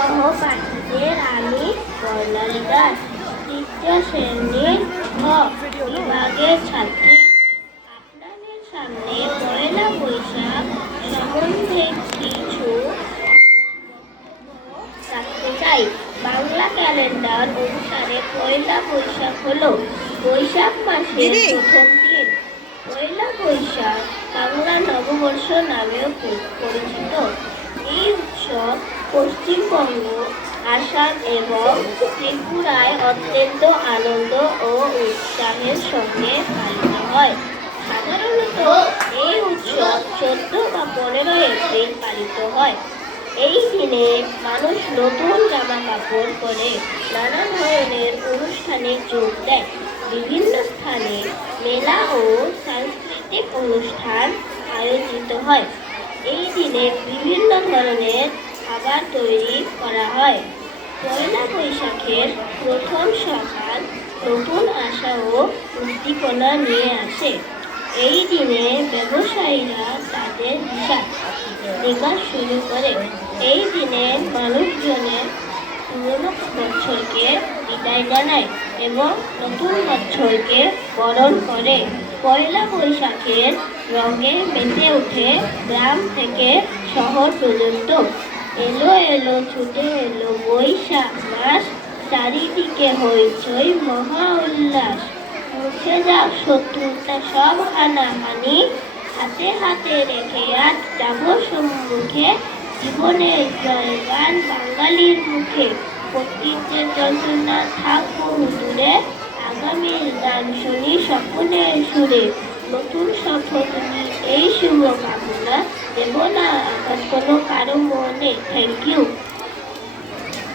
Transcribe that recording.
সহপাঠীদের আমি বর্ণালী দাস, তৃতীয় শ্রেণীর খ বিভাগের ছাত্রী। আপনাদের সামনে পয়লা বৈশাখ সম্বন্ধে কিছু রাখতে চাই। বাংলা ক্যালেন্ডার অনুসারে পয়লা বৈশাখ হলো বৈশাখ মাসের প্রথম দিন। পয়লা বৈশাখ বাংলা নববর্ষ নামেও পরিচিত। এই উৎসব পশ্চিমবঙ্গ, আসাম এবং ত্রিপুরায় অত্যন্ত আনন্দ ও উৎসাহের সঙ্গে পালিত হয়। সাধারণত এই উৎসব 14 বা 15 এপ্রিল পালিত হয়। এই দিনে মানুষ নতুন জামা কাপড় পরে নানা ধরনের অনুষ্ঠানে যোগ দেয়। বিভিন্ন স্থানে মেলা ও সাংস্কৃতিক অনুষ্ঠান আয়োজিত হয়। এই দিনে বিভিন্ন ধরনের খাবার তৈরি করা হয়। পয়লা বৈশাখের প্রথম সকাল নতুন আশা ও উদ্দীপনা নিয়ে আসে। এই দিনে ব্যবসায়ীরা তাদের হিসাব নিকাশ শুরু করে। এই দিনে মানুষজনের পুরনো বছরকে বিদায় জানায় এবং নতুন বছরকে বরণ করে। পয়লা বৈশাখের রঙে মেতে ওঠে গ্রাম থেকে শহর পর্যন্ত। এলো এলো ছুটে এলো বৈশাখ মাস, চারিদিকে হইচই মহা উল্লাস। মুছে যাক শত্রুতা সব হানাহানি, হাতে হাতে রেখে আজ যাব সম্মুখে। জীবনের জয়গান বাঙালির মুখে, প্রকৃতির যন্ত্রণা থাক বহু দূরে। আগামীর গান শুনি স্বপ্নের সুরে, নতুন শপথ নিই এই শুভ কামনা। দেব না আঘাত কোনো কারো মনে। Thank you.